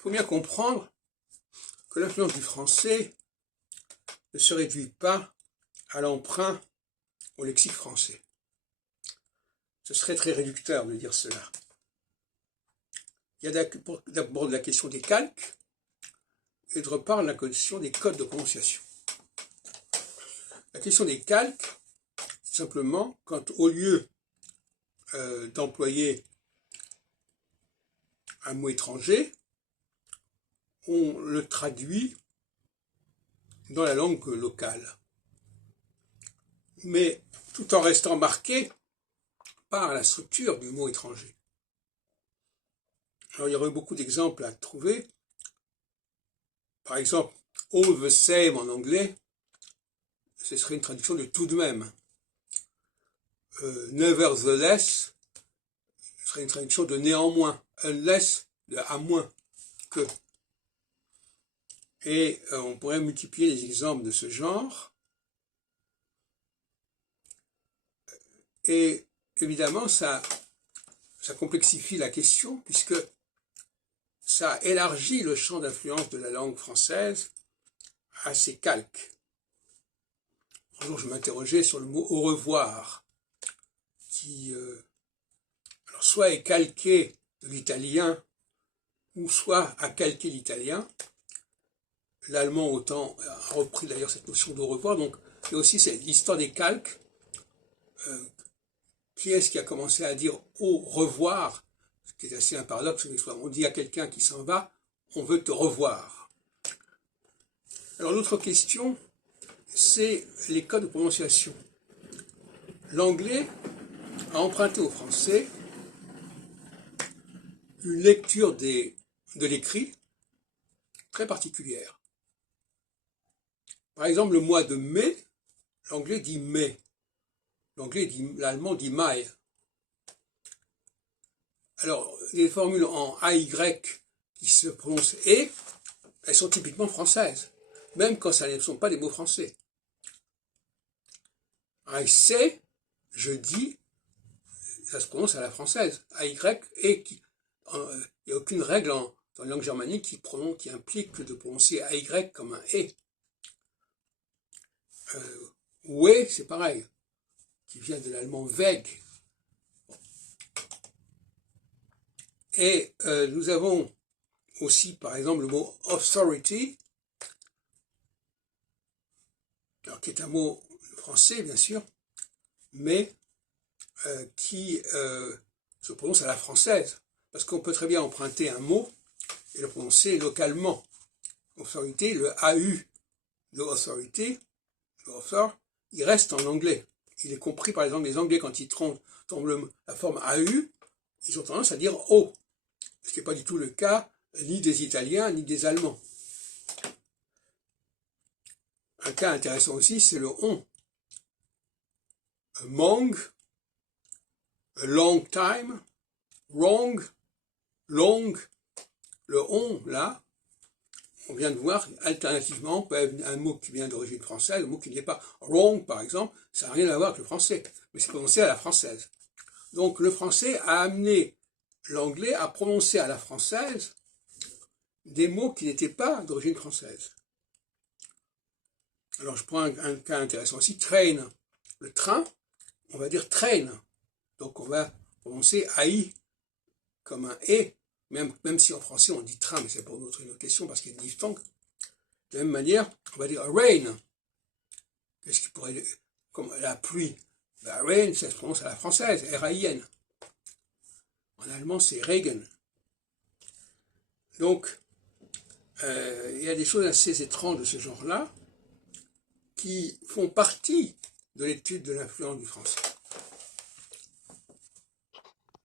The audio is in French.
Il faut bien comprendre que l'influence du français ne se réduit pas à l'emprunt au lexique français. Ce serait très réducteur de dire cela. Il y a d'abord la question des calques et d'autre part la question des codes de prononciation. La question des calques, c'est simplement quand au lieu d'employer un mot étranger, on le traduit dans la langue locale, mais tout en restant marqué par la structure du mot étranger. Alors il y aurait beaucoup d'exemples à trouver. Par exemple, all the same en anglais, ce serait une traduction de tout de même. Nevertheless, ce serait une traduction de néanmoins. Unless, de à moins que. Et on pourrait multiplier les exemples de ce genre. Et évidemment, ça complexifie la question, puisque ça élargit le champ d'influence de la langue française à ses calques. Un jour, je m'interrogeais sur le mot au revoir, qui alors soit est calqué de l'italien, ou soit a calqué l'italien. L'allemand autant a repris d'ailleurs cette notion d'au revoir, donc il y a aussi l'histoire des calques. Qui est-ce qui a commencé à dire au revoir, ce qui est assez un paradoxe, on dit à quelqu'un qui s'en va, on veut te revoir. Alors l'autre question, c'est les codes de prononciation. L'anglais a emprunté au français une lecture de l'écrit très particulière. Par exemple, le mois de mai, l'anglais dit mai. L'allemand dit Mai. Alors, les formules en AY qui se prononcent et, elles sont typiquement françaises, même quand ça ne sont pas des mots français. I say, je dis, ça se prononce à la française. AY et il n'y a aucune règle dans la langue germanique qui implique de prononcer AY comme un et. Ouais, c'est pareil, qui vient de l'allemand weg. Et nous avons aussi, par exemple, le mot authority, alors, qui est un mot français, bien sûr, mais qui se prononce à la française, parce qu'on peut très bien emprunter un mot et le prononcer localement. Authority, le AU de authority, le author, il reste en anglais. Il est compris, par exemple, les Anglais, quand ils tombent la forme AU, ils ont tendance à dire O, ce qui n'est pas du tout le cas ni des Italiens ni des Allemands. Un cas intéressant aussi, c'est le on. A mong, a long time, wrong, long. Le on, là, on vient de voir, alternativement, un mot qui vient d'origine française, un mot qui n'est pas wrong, par exemple, ça n'a rien à voir avec le français, mais c'est prononcé à la française. Donc le français a amené l'anglais à prononcer à la française des mots qui n'étaient pas d'origine française. Alors je prends un cas intéressant aussi, train, le train, on va dire train, donc on va prononcer AI comme un E, même si en français on dit train, mais c'est pour une autre question parce qu'il y a une diphtongue. De la même manière, on va dire rain, qu'est-ce qui pourrait, comme la pluie, ben, rain, ça se prononce à la française, R-A-I-N. En allemand, c'est Regen. Donc, il y a des choses assez étranges de ce genre-là qui font partie de l'étude de l'influence du français.